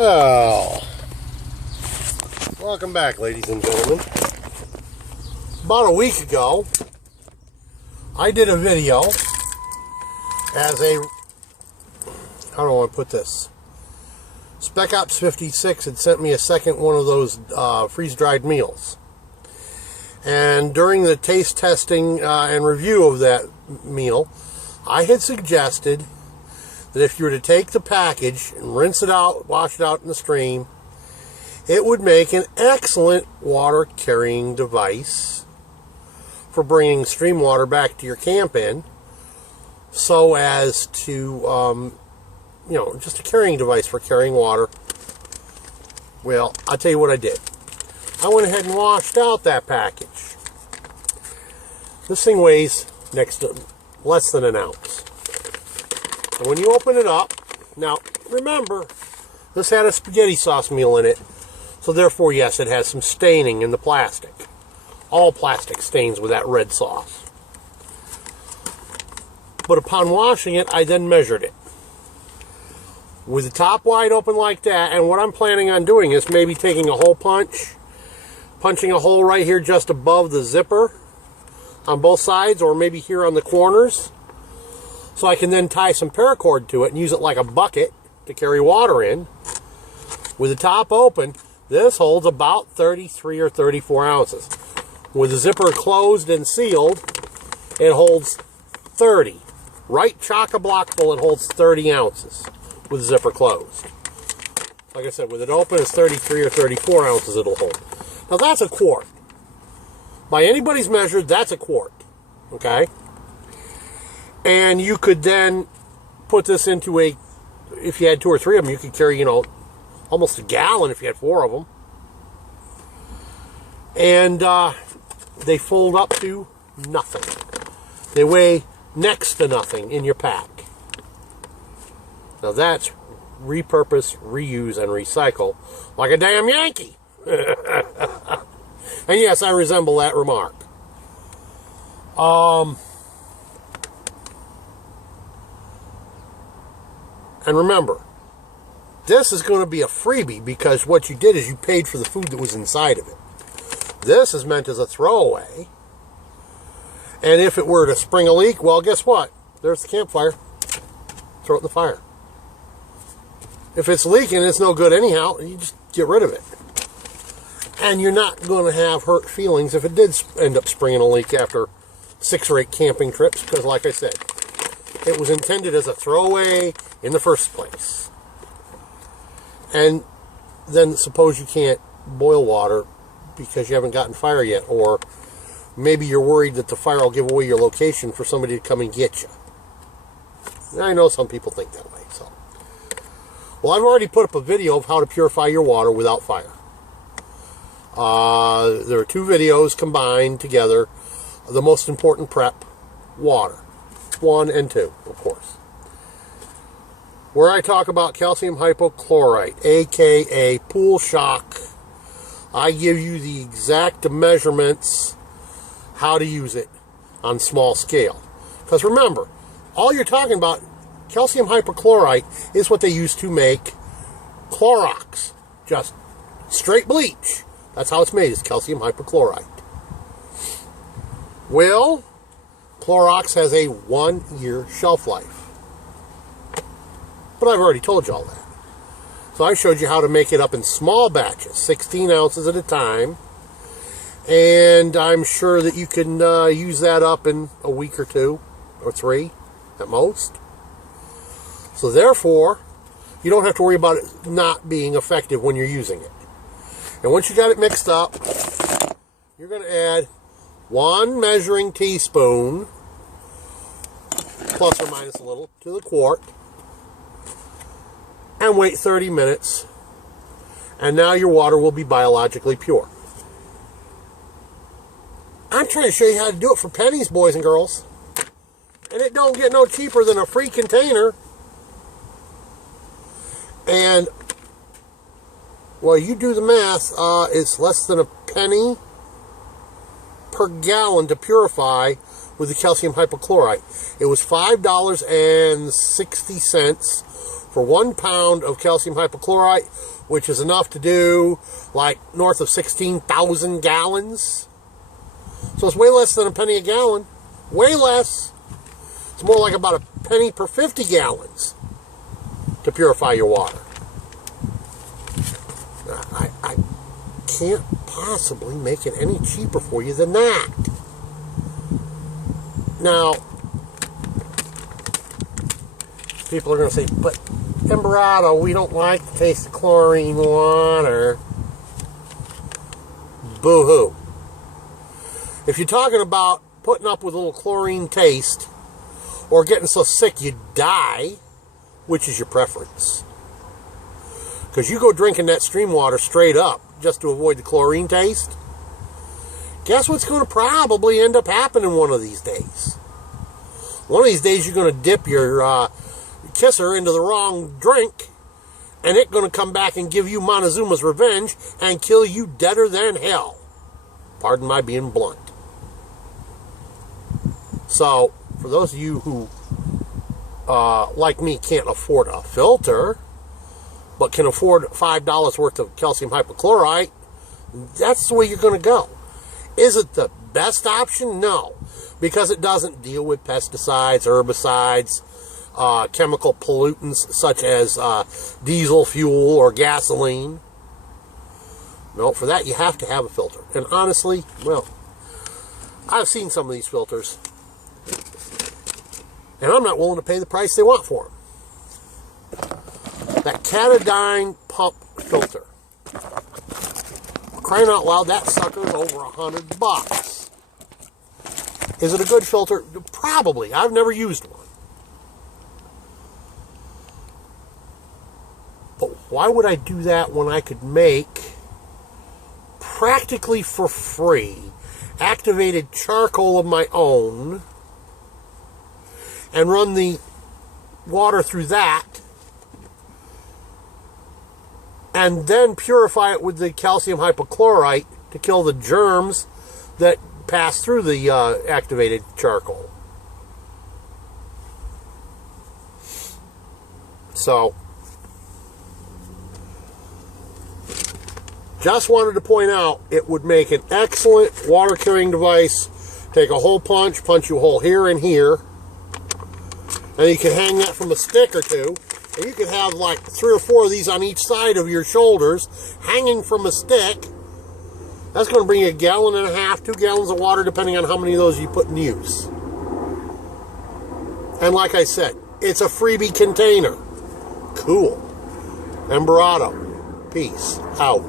Oh, welcome back, ladies and gentlemen. About a week ago, I did a video as a, how do I want to put this? Speckops 56 had sent me a second one of those freeze-dried meals. And during the taste testing and review of that meal, I had suggested that if you were to take the package and rinse it out, wash it out in the stream, it would make an excellent water carrying device for bringing stream water back to your camp in, so as to, just a carrying device for carrying water. Well, I'll tell you what I did. I went ahead and washed out that package. This thing weighs next to less than an ounce. And when you open it up, now remember, this had a spaghetti sauce meal in it, so therefore, yes, it has some staining in the plastic. All plastic stains with that red sauce. But upon washing it, I then measured it. With the top wide open like that, and what I'm planning on doing is maybe taking a hole punch, punching a hole right here just above the zipper on both sides, or maybe here on the corners, so I can then tie some paracord to it and use it like a bucket to carry water in. With the top open, this holds about 33 or 34 ounces. With the zipper closed and sealed, it holds 30. Right chock-a-block full, it holds 30 ounces with the zipper closed. Like I said, with it open, it's 33 or 34 ounces it'll hold. Now that's a quart. By anybody's measure, that's a quart. Okay? And you could then put this into a, if you had 2 or 3 of them, you could carry, almost a gallon if you had 4 of them. And they fold up to nothing. They weigh next to nothing in your pack. Now that's repurpose, reuse, and recycle like a damn Yankee. And yes, I resemble that remark. And remember, this is going to be a freebie because what you did is you paid for the food that was inside of it. This is meant as a throwaway. And if it were to spring a leak, well, guess what? There's the campfire. Throw it in the fire. If it's leaking, it's no good anyhow. You just get rid of it. And you're not going to have hurt feelings if it did end up springing a leak after 6 or 8 camping trips. Because like I said, it was intended as a throwaway in the first place. And then suppose you can't boil water because you haven't gotten fire yet, or maybe you're worried that the fire will give away your location for somebody to come and get you. And I know some people think that way. So, well, I've already put up a video of how to purify your water without fire. There are 2 videos combined together. The most important prep, water. 1 and 2, of course. Where I talk about calcium hypochlorite, aka pool shock. I give you the exact measurements, how to use it on small scale. Because remember, all you're talking about, calcium hypochlorite, is what they use to make Clorox. Just straight bleach. That's how it's made, is calcium hypochlorite. Well, Clorox has a 1-year shelf life. But I've already told you all that. So I showed you how to make it up in small batches, 16 ounces at a time. And I'm sure that you can use that up in a week or 2 or 3 at most. So therefore, you don't have to worry about it not being effective when you're using it. And once you got it mixed up, you're going to add 1 measuring teaspoon, plus or minus a little, to the quart. And wait 30 minutes, and now your water will be biologically pure. I'm trying to show you how to do it for pennies, boys and girls. And it don't get no cheaper than a free container. And, well, you do the math, it's less than a penny per gallon to purify with the calcium hypochlorite. It was $5.60 for 1 pound of calcium hypochlorite, which is enough to do like north of 16,000 gallons. So it's way less than a penny a gallon. Way less. It's more like about a penny per 50 gallons to purify your water. I can't possibly make it any cheaper for you than that. Now, people are going to say, but Emberado, we don't like the taste of chlorine water. Boo-hoo. If you're talking about putting up with a little chlorine taste or getting so sick you die, which is your preference? Because you go drinking that stream water straight up just to avoid the chlorine taste, guess what's going to probably end up happening one of these days? One of these days you're going to dip your kisser into the wrong drink, and it's going to come back and give you Montezuma's revenge and kill you deader than hell. Pardon my being blunt. So, for those of you who, like me, can't afford a filter, but can afford $5 worth of calcium hypochlorite, that's the way you're going to go. Is it the best option? No, because it doesn't deal with pesticides, herbicides, chemical pollutants such as diesel fuel or gasoline. No, for that you have to have a filter. And honestly, well, I've seen some of these filters, and I'm not willing to pay the price they want for them. That Katadyn pump filter. Crying out loud, that sucker's over $100. Is it a good filter? Probably. I've never used one. But why would I do that when I could make, practically for free, activated charcoal of my own and run the water through that and then purify it with the calcium hypochlorite to kill the germs that pass through the activated charcoal. So, just wanted to point out, it would make an excellent water carrying device. Take a hole punch you a hole here and here, and you can hang that from a stick or two, and you could have like 3 or 4 of these on each side of your shoulders, hanging from a stick. That's going to bring you 1.5 gallons, 2 gallons of water, depending on how many of those you put in use. And like I said, it's a freebie container. Cool. Emberado. Peace out.